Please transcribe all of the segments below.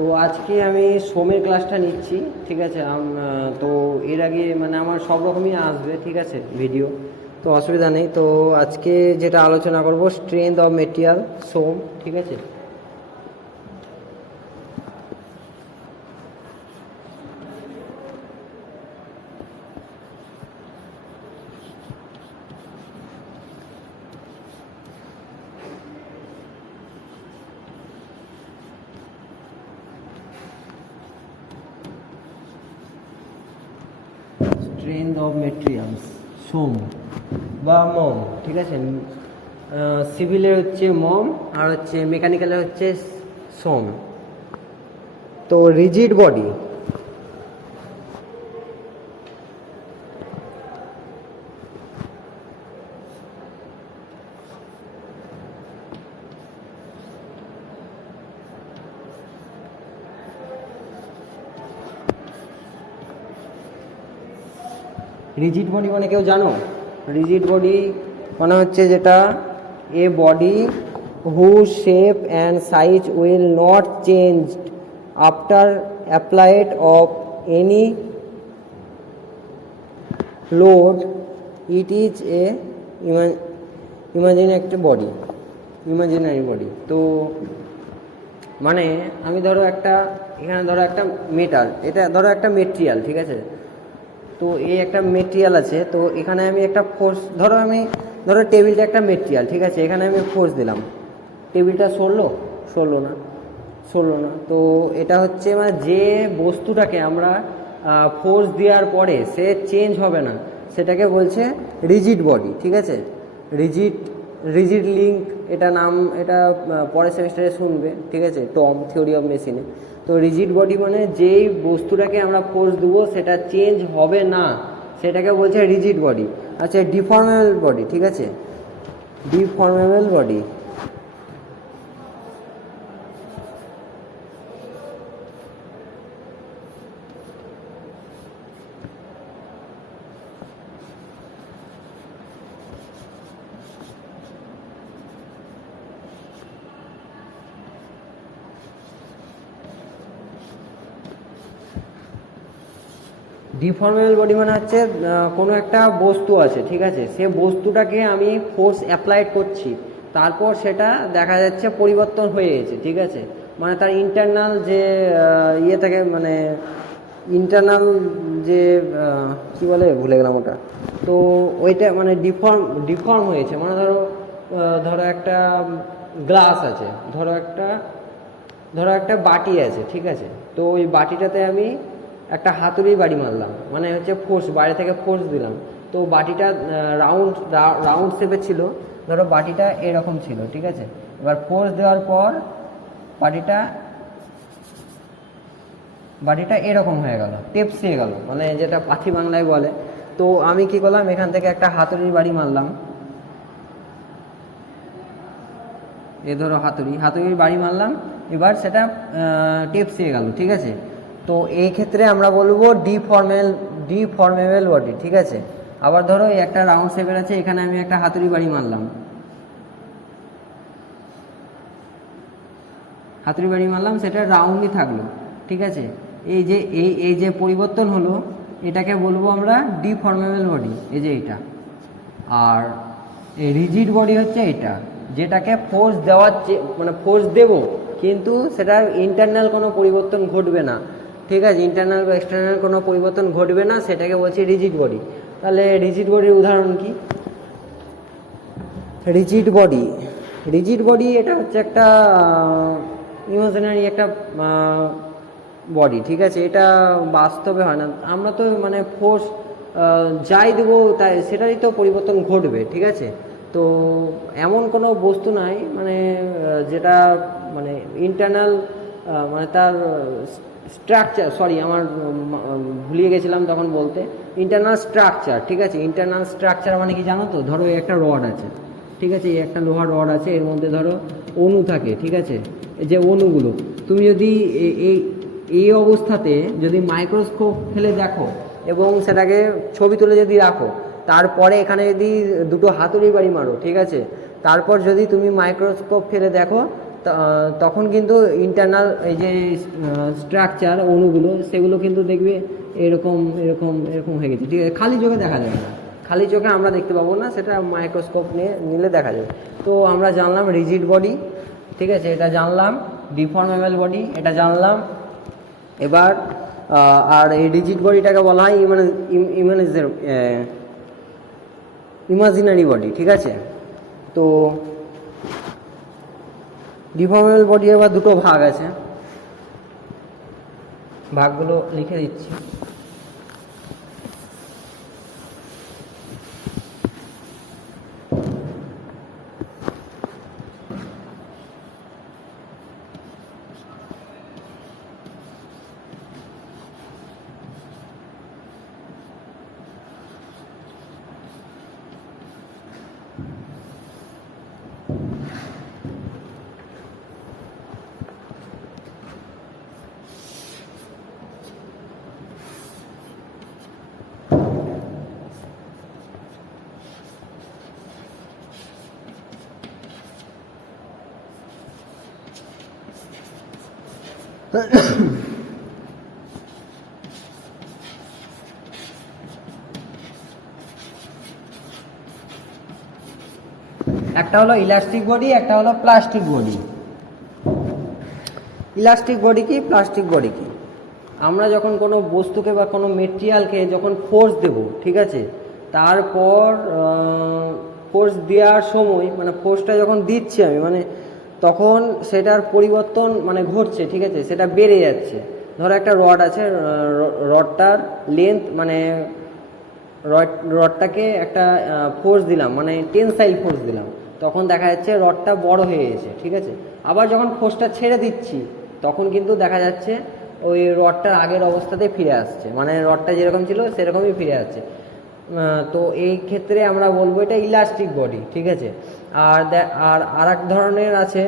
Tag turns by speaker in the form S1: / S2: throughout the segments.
S1: তো আজকে আমি সোমের ক্লাসটা নিচ্ছি, ঠিক আছে? তো এর আগে মানে আমার সব রকমই আসবে, ঠিক আছে ভিডিও তো অসুবিধা নেই। তো আজকে যেটা আলোচনা করব স্ট্রেংথ অফ মেটেরিয়াল সোম, ঠিক আছে? স্ট্রেংথ অফ মেটেরিয়ালস সোম। বা মম ঠিক আছে? সিভিলের হচ্ছে মম আর হচ্ছে মেকানিক্যালের হচ্ছে সোম। তো রিজিড বডি রিজিড বডি মানে কেউ জানো? রিজিড বডি মানে হচ্ছে যেটা a body who shape and size will not change after applied of any load it is a imagine একটা বডি ইমাজিনারি বডি তো মানে আমি ধরো একটা এখানে ধরো একটা মেটাল এটা ধরো একটা মেটেরিয়াল ঠিক আছে? তো এই একটা মেটেরিয়াল আছে, তো এখানে আমি একটা ফোর্স ধরো আমি, ধরো টেবিলটা একটা মেটেরিয়াল ঠিক আছে? এখানে আমি ফোর্স দিলাম। টেবিলটা সরলো? সরলো না। সরলো না। তো এটা হচ্ছে মানে যে বস্তুটাকে আমরা ফোর্স দেওয়ার পরে সে চেঞ্জ হবে না, সেটাকে বলছে রিজিড বডি ঠিক আছে? রিজিড রিজিড লিঙ্ক এটা নাম, এটা পরের সেমিস্টারে শুনবে, ঠিক আছে? টম থিওরি অফ মেশিনে তো রিজিড বডি মানে যেই বস্তুটাকে আমরা ফোর্স দেবো, সেটা চেঞ্জ হবে না। সেটাকে বলছে রিজিড বডি। আচ্ছা ডিফর্মেবল বডি ঠিক আছে? ডিফর্মেবল বডি ডিফর্মেবল বডি মানে হচ্ছে কোনো একটা বস্তু আছে, ঠিক আছে? সে বস্তুটাকে আমি ফোর্স অ্যাপ্লাইড করছি, তারপর সেটা দেখা যাচ্ছে পরিবর্তন হয়ে গেছে, ঠিক আছে? মানে তার ইন্টারনাল যে ইয়ে থাকে মানে ইন্টারনাল যে কি বলে? ভুলে গেলাম ওটা। তো ওইটা মানে ডিফর্ম ডিফর্ম হয়েছে মানে ধরো ধরো একটা গ্লাস আছে, ধরো একটা ধরো একটা বাটি আছে, ঠিক আছে? তো ওই বাটিটাতে আমি একটা হাতুড়ি বাড়ি মারলাম। মানে হচ্ছে ফোর্স বাইরে থেকে ফোর্স দিলাম। তো বাটিটা রাউন্ড রাউন্ড শেপে ছিল। ধরো বাটিটা এরকম ছিল, ঠিক আছে? এবার ফোর্স দেওয়ার পর বাটিটা বাটিটা এরকম হয়ে গেল টেপসিয়ে গেল। মানে যেটা পাখি বাংলায় বলে। তো আমি কি করলাম, এখান থেকে একটা হাতুড়ির বাড়ি মারলাম। এ ধরো হাতুড়ি, হাতুড়ির বাড়ি মারলাম। এবার সেটা টেপসিয়ে গেল, ঠিক আছে? তো এই ক্ষেত্রে আমরা বলব ডিফর্মেল, ডিফর্মেবল বডি ঠিক আছে? আবার ধরো একটা রাউন্ড শেপের আছে, এখানে আমি একটা হাতুড়ি বাড়ি মারলাম। হাতুড়ি বাড়ি মারলাম, সেটা রাউন্ডই থাকল, ঠিক আছে? এই যে, এই এই যে পরিবর্তন হলো, এটাকে বলব আমরা ডিফর্মেবল বডি এই যে এটা আর এই রিজিড বডি হচ্ছে এটা, যেটাকে ফোর্স দেওয়ার মানে ফোর্স দেব, কিন্তু সেটার ইন্টারনাল কোনো পরিবর্তন ঘটবে না। ঠিক আছে ইন্টারনাল বা এক্সটার্নাল কোনো পরিবর্তন ঘটবে না, সেটাকে বলছি রিজিড বডি তাহলে রিজিড বডির উদাহরণ কি? রিজিড বডি রিজিড বডি এটা হচ্ছে একটা ইমোশনারি একটা বডি ঠিক আছে? এটা বাস্তবে হয় না। আমরা তো মানে ফোর্স যাই দেবো, তাই সেটারই তো পরিবর্তন ঘটবে, ঠিক আছে? তো এমন কোনো বস্তু নাই মানে যেটা মানে ইন্টারনাল মানে তার স্ট্রাকচার সরি আমার ভুলিয়ে গেছিলাম তখন বলতে। ইন্টারনাল স্ট্রাকচার ঠিক আছে? ইন্টারনাল স্ট্রাকচার মানে কি জানো তো? ধরো একটা রড আছে, ঠিক আছে? এই একটা লোহার রড আছে, এর মধ্যে ধরো অণু থাকে, ঠিক আছে? যে অণুগুলো, তুমি যদি এই এই অবস্থাতে যদি মাইক্রোস্কোপ ফেলে দেখো এবং সেটাকে ছবি তুলে যদি রাখো, তারপরে এখানে যদি দুটো হাতুড়ি বাড়ি মারো, ঠিক আছে? তারপর যদি তুমি মাইক্রোস্কোপ ফেলে দেখো তখন কিন্তু ইন্টারনাল এই যে স্ট্রাকচার অণুগুলো, সেগুলো কিন্তু দেখবে এরকম এরকম এরকম হয়ে গেছে। ঠিক আছে, খালি চোখে দেখা যাবে না। খালি চোখে আমরা দেখতে পাবো না, সেটা মাইক্রোস্কোপ নিয়ে নিলে দেখা যাবে। তো আমরা জানলাম রিজিড বডি ঠিক আছে, এটা জানলাম ডিফর্মেবল বডি এটা জানলাম। এবার আর এই রিজিড বডিটাকে বলা হয় ইমানে ইমানেজের ইমাজিনারি বডি ঠিক আছে? তো ডিফর্মেবল বডি আবার দুটো ভাগ আছে। ভাগগুলো লিখে দিচ্ছি। একটা হলো ইলাস্টিক বডি একটা হলো প্লাস্টিক বডি ইলাস্টিক বডি কি প্লাস্টিক বডি কি? আমরা যখন কোনো বস্তুকে বা কোনো মেটেরিয়ালকে যখন ফোর্স দেব, ঠিক আছে? তারপর ফোর্স দেওয়ার সময় মানে ফোর্সটা যখন দিচ্ছি আমি মানে তখন সেটার পরিবর্তন মানে ঘটছে, ঠিক আছে? সেটা বেড়ে যাচ্ছে। ধরো একটা রড আছে রডটার লেন্থ মানে রড রডটাকে একটা ফোর্স দিলাম মানে টেনসাইল ফোর্স দিলাম। তখন দেখা যাচ্ছে রডটা বড় হয়ে গেছে, ঠিক আছে? আবার যখন ফোর্সটা ছেড়ে দিচ্ছি, তখন কিন্তু দেখা যাচ্ছে ওই রডটার আগের অবস্থাতে ফিরে আসছে। মানে রডটা যেরকম ছিল, সেরকমই ফিরে আসছে। তো এই ক্ষেত্রে আমরা বলব এটা ইলাস্টিক বডি ঠিক আছে? আর আর আর এক ধরনের আছে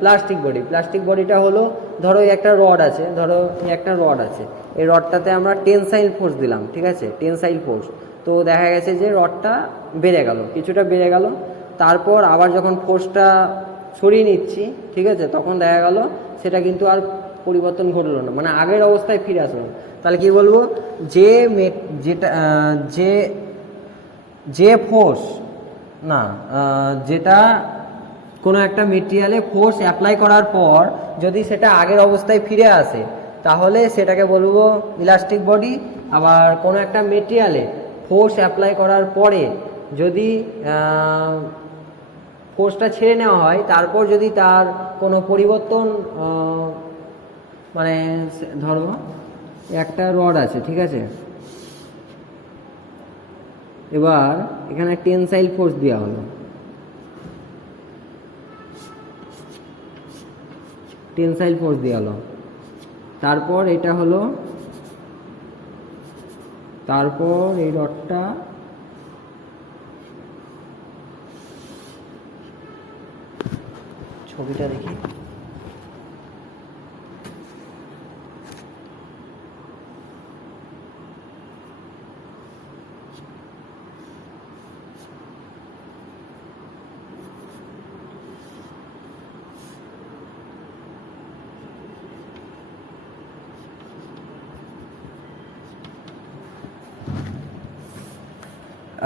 S1: প্লাস্টিক বডি প্লাস্টিক বডিটা হলো, ধরো একটা রড আছে, ধরো একটা রড আছে। এই রডটাতে আমরা টেনসাইল ফোর্স দিলাম, ঠিক আছে? টেনসাইল ফোর্স তো দেখা গেছে যে রডটা বেড়ে গেল, কিছুটা বেড়ে গেল। তারপর আবার যখন ফোর্সটা সরিয়ে নিচ্ছি, ঠিক আছে? তখন দেখা গেল সেটা কিন্তু আর পরিবর্তন ঘটলো না মানে আগের অবস্থায় ফিরে আসলো। তাহলে কি বলব যে যেটা যে যে ফোর্স না যেটা কোনো একটা মেটেরিয়ালে ফোর্স অ্যাপ্লাই করার পর যদি সেটা আগের অবস্থায় ফিরে আসে, তাহলে সেটাকে বলব ইলাস্টিক বডি আবার কোনো একটা মেটেরিয়ালে ফোর্স অ্যাপ্লাই করার পরে যদি ফোর্সটা ছেড়ে নেওয়া হয়, তারপর যদি তার কোনো পরিবর্তন মানে ধরো একটা রড আছে, ঠিক আছে? এবার এখানে টেনসাইল ফোর্স দেওয়া হলো। টেনসাইল ফোর্স দেওয়া হলো। তারপর এটা হলো, তারপর এই রডটা ছবিটা দেখি।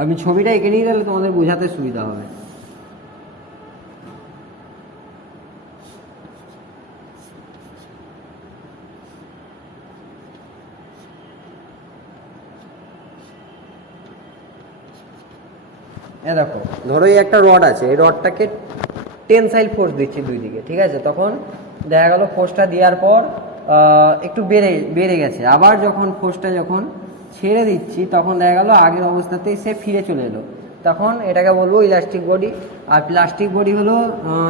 S1: আমি ছবিটা এঁকে নিয়ে গেলে তোমাদের বোঝাতে সুবিধা হবে। দেখো, ধরো এই একটা রড আছে, এই রডটাকে টেনসাইল ফোর্স দিচ্ছি দুই দিকে, ঠিক আছে? তখন দেখা গেল ফোর্সটা দেওয়ার পর একটু বেড়ে বেড়ে গেছে। আবার যখন ফোর্সটা যখন ছেড়ে দিচ্ছি, তখন দেখা গেল আগের অবস্থাতেই সে ফিরে চলে এলো। তখন এটাকে বলব ইলাস্টিক বডি আর প্লাস্টিক বডি হলো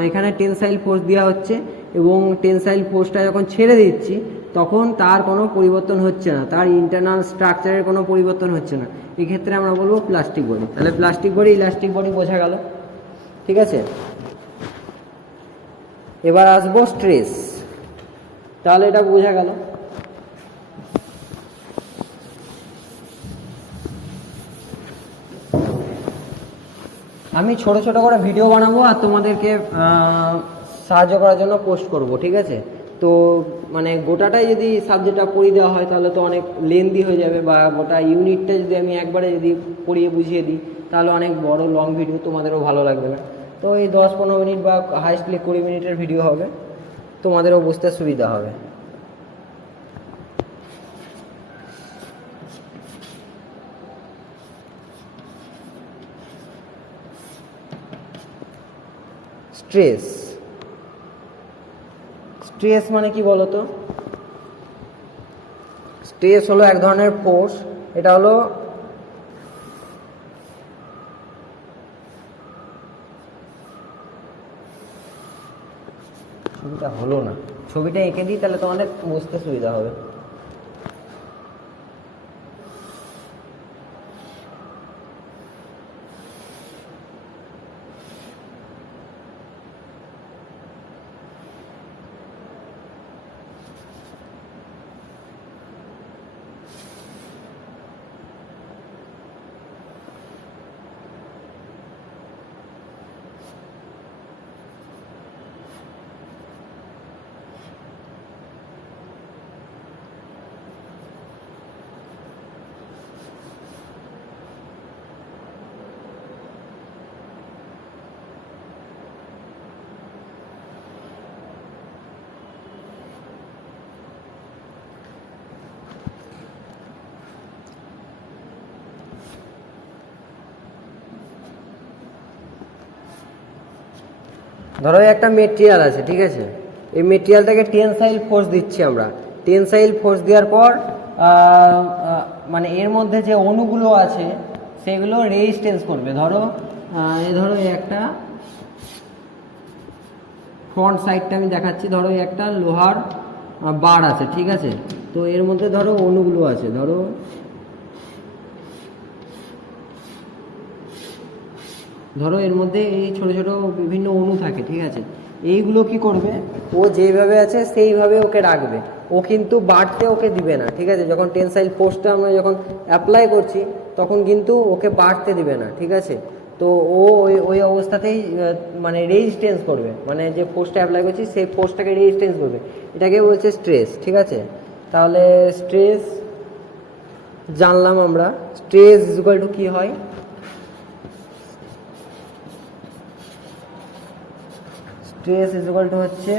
S1: এখানে টেনসাইল ফোর্স দেওয়া হচ্ছে এবং টেনসাইল ফোর্সটা যখন ছেড়ে দিচ্ছি, তখন তার কোনো পরিবর্তন হচ্ছে না। তার ইন্টারনাল স্ট্রাকচারের কোনো পরিবর্তন হচ্ছে না। এক্ষেত্রে আমরা বলব প্লাস্টিক বডি তাহলে প্লাস্টিক বডি ইলাস্টিক বডি বোঝা গেল। ঠিক আছে? এবার আসব স্ট্রেস তাহলে এটা বোঝা গেল। আমি ছোট ছোট করে ভিডিও বানাবো আর তোমাদেরকে সাহায্য করার জন্য পোস্ট করব, ঠিক আছে? তো মানে গোটাটাই যদি সাবজেক্টটা পড়িয়ে দেওয়া হয়, তাহলে তো অনেক লেন্দি হয়ে যাবে বা গোটা ইউনিটটা যদি আমি একবারে যদি পড়িয়ে বুঝিয়ে দিই, তাহলে অনেক বড় লং ভিডিও তোমাদেরও ভালো লাগবে না। তো এই দশ পনেরো মিনিট বা হাইস্টলি কুড়ি মিনিটের ভিডিও হবে, তোমাদেরও বুঝতে সুবিধা হবে। স্ট্রেস। স্ট্রেস মানে কি বলতো স্ট্রেস হলো এক ধরনের ফোর্স, এটা হলো ছবিটা হলো না। ছবিটা এঁকে দিই, তাহলে তো অনেক বুঝতে সুবিধা হবে। ধরো একটা মেটেরিয়াল আছে, ঠিক আছে? এই মেটেরিয়ালটাকে টেনসাইল ফোর্স দিচ্ছি আমরা। টেনসাইল ফোর্স দেওয়ার পর মানে এর মধ্যে যে অণুগুলো আছে, সেগুলো রেজিস্ট্যান্স করবে। ধরো এ ধরো একটা ফ্রন্ট সাইডটা আমি দেখাচ্ছি। ধরো একটা লোহার বার আছে, ঠিক আছে? তো এর মধ্যে ধরো অণুগুলো আছে। ধরো ধরো এর মধ্যে এই ছোট ছোট বিভিন্ন অণু থাকে, ঠিক আছে? এইগুলো কি করবে? ও যেভাবে আছে সেইভাবে ওকে রাখবে। ও কিন্তু বাড়তে ওকে দিবে না, ঠিক আছে? যখন টেনসাইল ফোর্সটা আমরা যখন অ্যাপ্লাই করছি, তখন কিন্তু ওকে বাড়তে দিবে না, ঠিক আছে? তো ও ওই ওই অবস্থাতেই মানে রেজিস্টেন্স করবে। মানে যে ফোর্সটা অ্যাপ্লাই করছি, সেই ফোর্সটাকে রেজিস্টেন্স করবে। এটাকে বলছে স্ট্রেস ঠিক আছে? তাহলে স্ট্রেস জানলাম আমরা। স্ট্রেস ইকুয়াল টু কী হয়? স্ট্রেস ইজ ইকুয়াল টু হচ্ছে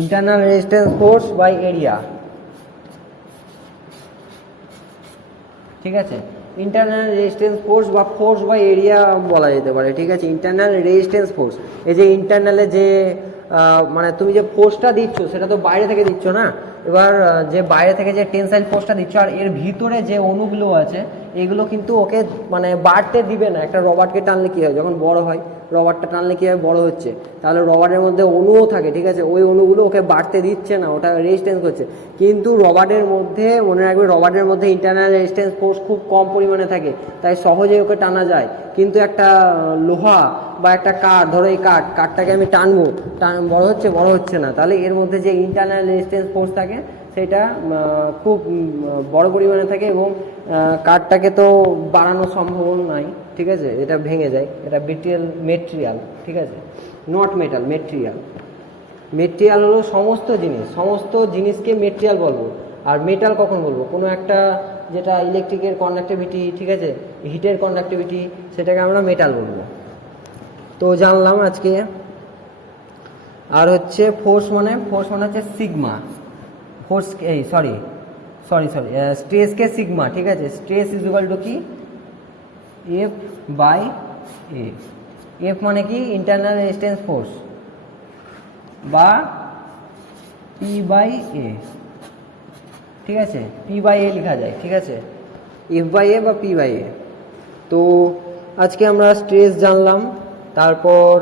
S1: internal resistance force by area ঠিক আছে? ইন্টারনাল রেজিস্ট্যান্স ফোর্স বা ফোর্স বা এরিয়া বলা যেতে পারে, ঠিক আছে? ইন্টারনাল রেজিস্ট্যান্স ফোর্স এই যে ইন্টারনালে যে মানে তুমি যে ফোর্সটা দিচ্ছ, সেটা তো বাইরে থেকে দিচ্ছ না? এবার যে বাইরে থেকে যে টেনসাইল ফোর্সটা দিচ্ছ, আর এর ভিতরে যে অণুগুলো আছে এগুলো কিন্তু ওকে মানে বাড়তে দিবে না। একটা রবারকে টানলে কী হয়? যখন বড় হয় রবারটা টানলে কী হয়? বড় হচ্ছে। তাহলে রবারের মধ্যে অণুও থাকে, ঠিক আছে? ওই অণুগুলো ওকে বাড়তে দিচ্ছে না, ওটা রেজিস্ট্যান্স করছে। কিন্তু রবারের মধ্যে, মনে রাখবে রবারের মধ্যে ইন্টারনাল রেজিস্ট্যান্স ফোর্স খুব কম পরিমাণে থাকে, তাই সহজেই ওকে টানা যায়। কিন্তু একটা লোহা বা একটা কাঠ, ধরো এই কাঠ, কাঠটাকে আমি টানবো, টান, বড় হচ্ছে বড় হচ্ছে না। তাহলে এর মধ্যে যে ইন্টারনাল রেজিস্ট্যান্স ফোর্স থাকে, সেটা খুব বড় পরিমাণে থাকে এবং কাঠটাকে তো বাড়ানো সম্ভব নাই, ঠিক আছে? এটা ভেঙে যায়, এটা মেটেরিয়াল মেটেরিয়াল ঠিক আছে? নট মেটাল মেটেরিয়াল মেটেরিয়াল হলো সমস্ত জিনিস, সমস্ত জিনিসকে মেটেরিয়াল বলব। আর মেটাল কখন বলব? কোনো একটা যেটা ইলেকট্রিকের কন্ডাক্টিভিটি ঠিক আছে? হিটের কন্ডাক্টিভিটি সেটাকে আমরা মেটাল বলব। তো জানলাম আজকে। আর হচ্ছে ফোর্স মানে ফোর্স মানে হচ্ছে সিগমা ফোর্স এই সরি সরি সরি স্ট্রেসকে সিগমা ঠিক আছে? স্ট্রেস ইজ ইকুয়াল টু কি? এফ বাই এ এফ মানে কি? ইন্টারনাল রেজিস্ট্যান্স ফোর্স বা পি বাই এ ঠিক আছে? পি বাই এ লেখা যায়, ঠিক আছে? এফ বাই এ বা পি বাই এ তো আজকে আমরা স্ট্রেস জানলাম, তারপর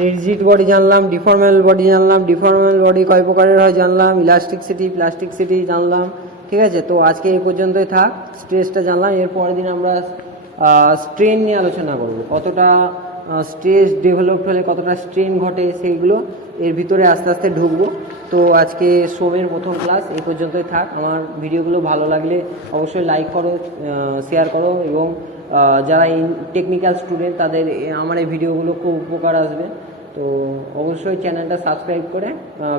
S1: রিজিড বডি জানলাম ডিফর্মেবল বডি জানলাম ডিফর্মেবল বডি কয় প্রকারের হয় জানলাম ইলাস্টিকসিটি প্লাস্টিকসিটি জানলাম, ঠিক আছে? তো আজকে এই পর্যন্তই থাক স্ট্রেসটা জানলাম এর পরের দিন আমরা স্ট্রেন নিয়ে আলোচনা করব। কতটা স্ট্রেস ডেভেলপ হলে কতটা স্ট্রেন ঘটে সেইগুলো এর ভিতরে আস্তে আস্তে ঢুকবো। তো আজকে সোমের প্রথম ক্লাস এই পর্যন্তই থাক। আমার ভিডিওগুলো ভালো লাগলে অবশ্যই লাইক করো শেয়ার করো এবং যারা টেকনিক্যাল স্টুডেন্ট তাদের আমার এই ভিডিওগুলো খুব উপকার আসবে। তো অবশ্যই চ্যানেলটা সাবস্ক্রাইব করে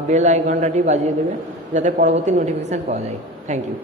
S1: বেল আইকনটাটি বাজিয়ে দেবে যাতে পরবর্তী নোটিফিকেশান পাওয়া যায়। Thank you